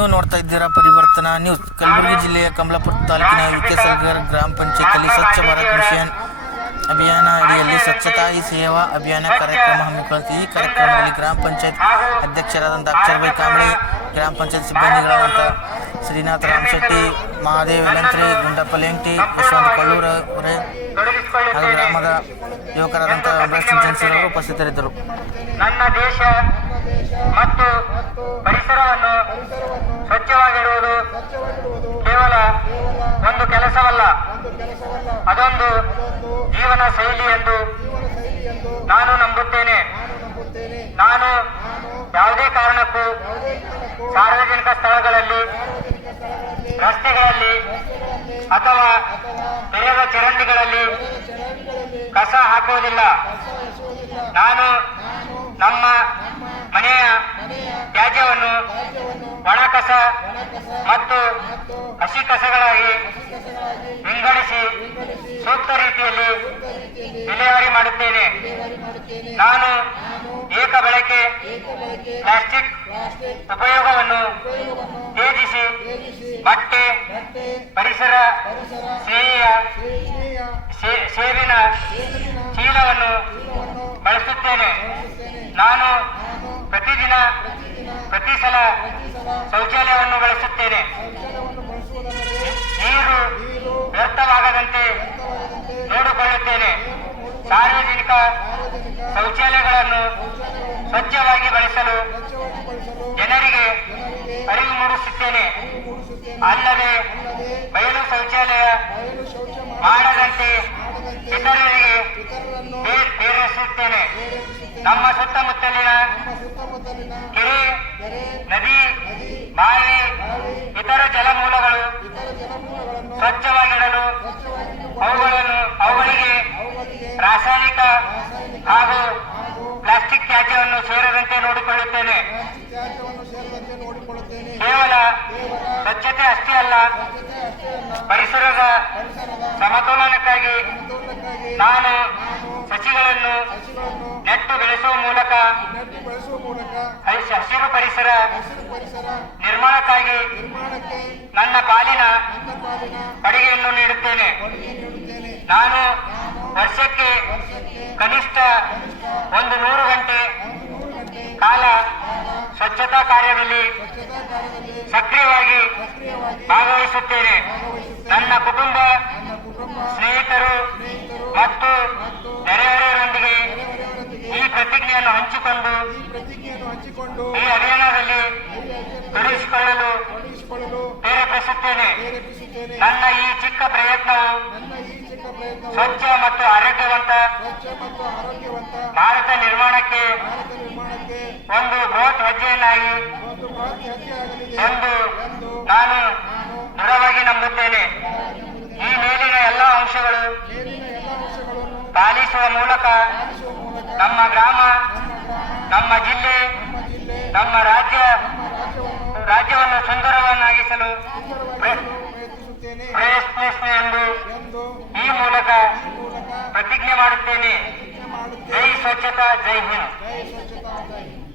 ನೀವು ನೋಡ್ತಾ ಇದ್ದೀರಾ ಪರಿವರ್ತನಾ ನ್ಯೂಸ್. ಕಲಬುರಗಿ ಜಿಲ್ಲೆಯ ಕಮಲಾಪುರ ತಾಲೂಕಿನ ವಿಕೆಸಲ್ಗರ್ ಗ್ರಾಮ ಪಂಚಾಯತ್ನಲ್ಲಿ ಸ್ವಚ್ಛ ಭಾರತ್ ಮಿಷನ್ ಅಭಿಯಾನ ಅಡಿಯಲ್ಲಿ ಸ್ವಚ್ಛತಾ ಹಿ ಸೇವಾ ಅಭಿಯಾನ ಕಾರ್ಯಕ್ರಮ ಹಮ್ಮಿಕೊಳ್ಳುತ್ತೆ. ಈ ಕಾರ್ಯಕ್ರಮದಲ್ಲಿ ಗ್ರಾಮ ಪಂಚಾಯತ್ ಅಧ್ಯಕ್ಷರಾದಂಥ ಬೈ ಕಾಂಬಳಿ ಗ್ರಾಮ ಪಂಚಾಯತ್ ಸಿಬ್ಬಂದಿಗಳಾದಂಥ ಶ್ರೀನಾಥ್ ರಾಮಶೆಟ್ಟಿ, ಮಹಾದೇವ್ ಯಲಂತ್ರಿ, ಗುಂಡಪ್ಪ ಲೆಂಗ್ಟಿ ಯಶವಂತ ಕಳ್ಳೂರ ಅವರೇ, ಹಾಗೂ ಗ್ರಾಮದ ಯುವಕರಾದಂಥ ಅವರು ಉಪಸ್ಥಿತರಿದ್ದರು. ನನ್ನ ದೇಶ ಮತ್ತು ಪರಿಸರವನ್ನು ಕೆಲಸವಲ್ಲ. ಅದೊಂದು ಜೀವನ ಶೈಲಿ ಎಂದು ನಾನು ನಂಬುತ್ತೇನೆ. ನಾನು ಯಾವುದೇ ಕಾರಣಕ್ಕೂ ಸಾರ್ವಜನಿಕ ಸ್ಥಳಗಳಲ್ಲಿ ರಸ್ತೆಗಳಲ್ಲಿ ಅಥವಾ ತೆರೆದ ಚರಂಡಿಗಳಲ್ಲಿ ಕಸ ಹಾಕುವುದಿಲ್ಲ. ನಾನು ನಮ್ಮ ಮನೆಯ ತ್ಯಾಜ್ಯವನ್ನು ಒಣ ಕಸ ಮತ್ತು ಹಸಿ ಕಸಗಳಾಗಿ ವಿಂಗಡಿಸಿ ಸೂಕ್ತ ರೀತಿಯಲ್ಲಿ ವಿಲೇವಾರಿ ಮಾಡುತ್ತೇನೆ. ನಾನು ಏಕ ಬಳಕೆ ಪ್ಲಾಸ್ಟಿಕ್ ಉಪಯೋಗವನ್ನು ತ್ಯಜಿಸಿ ಬಟ್ಟೆ, ಪರಿಸರ, ಸೇವೆಯ ಸೇವಿನ ಚೀಲವನ್ನು ಬಳಸುತ್ತೇನೆ. ನಾನು ಪ್ರತಿದಿನ ಪ್ರತಿ ಸಲ ಶೌಚಾಲಯವನ್ನು ಬಳಸುತ್ತೇನೆ. ವ್ಯರ್ಥವಾಗದಂತೆ ನೋಡಿಕೊಳ್ಳುತ್ತೇನೆ. ಸಾರ್ವಜನಿಕ ಶೌಚಾಲಯಗಳನ್ನು ಸ್ವಚ್ಛವಾಗಿ ಬಳಸಲು ಜನರಿಗೆ ಅರಿವು ಮೂಡಿಸುತ್ತೇನೆ. ಅಲ್ಲದೆ ಬಯಲು ಶೌಚಾಲಯ ಮಾಡದಂತೆ ಇತರರಿಗೆ ಪ್ರೇರೇಪಿಸುತ್ತೇನೆ. ನಮ್ಮ ಸುತ್ತಮುತ್ತಲಿನ ರಾಸಾಯನಿಕ ಹಾಗೂ ಪ್ಲಾಸ್ಟಿಕ್ ತ್ಯಾಜ್ಯವನ್ನು ಸೇರದಂತೆ ನೋಡಿಕೊಳ್ಳುತ್ತೇನೆ. ಕೇವಲ ಸ್ವಚ್ಛತೆ ಅಷ್ಟೇ ಅಲ್ಲ ಪರಿಸರದ ಸಮತೋಲನಕ್ಕಾಗಿ ನಾನು ಸಸಿಗಳನ್ನು ನೆಟ್ಟು ಬೆಳೆಸುವ ಮೂಲಕ ಹಸಿ- ಹಸಿರು ಪರಿಸರ ನಿರ್ಮಾಣಕ್ಕಾಗಿ ನನ್ನ ಪಾಲಿನ ಕೊಡುಗೆಯನ್ನು ನೀಡುತ್ತೇನೆ. ನಾನು ವರ್ಷಕ್ಕೆ ಕನಿಷ್ಠ ಒಂದು ನೂರು ಗಂಟೆ ಕಾಲ ಸ್ವಚ್ಛತಾ ಕಾರ್ಯದಲ್ಲಿ ಸಕ್ರಿಯವಾಗಿ ಭಾಗವಹಿಸುತ್ತೇನೆ. ನನ್ನ ಕುಟುಂಬ, ಸ್ನೇಹಿತರು ಮತ್ತು ನೆರೆಹೊರೆಯವರೊಂದಿಗೆ ಈ ಪ್ರತಿಜ್ಞೆಯನ್ನು ಹಂಚಿಕೊಂಡು ಈ ಅಭಿಯಾನದಲ್ಲಿ ತೊಡಗಿಸಿಕೊಳ್ಳಲು ಪ್ರೇರೇಪಿಸುತ್ತೇನೆ. ನನ್ನ ಈ ಚಿಕ್ಕ ಪ್ರಯತ್ನವು ಸ್ವಚ್ಛ ಮತ್ತು ಆರೋಗ್ಯವಂತ ಭಾರತ ನಿರ್ಮಾಣಕ್ಕೆ ಒಂದು ಬೃಹತ್ ಹೆಜ್ಜೆಯನ್ನಾಗಿ ಎಂದು ನಾನು ದೃಢವಾಗಿ ನಂಬುತ್ತೇನೆ. ಈ ಮೇಲಿನ ಎಲ್ಲ ಅಂಶಗಳು ಪಾಲಿಸುವ ಮೂಲಕ ನಮ್ಮ ಗ್ರಾಮ, ನಮ್ಮ ಜಿಲ್ಲೆ, ನಮ್ಮ ರಾಜ್ಯ ರಾಜ್ಯವನ್ನು ಸುಂದರವನ್ನಾಗಿಸಲು ಪ್ರಯತ್ನಿಸುತ್ತೇನೆ ಎಂದು ಈ ಮೂಲಕ ಪ್ರತಿಜ್ಞೆ ಮಾಡುತ್ತೇನೆ. ಜೈ ಸ್ವಚ್ಛತಾ ಜೈ ಹಿಂದ್.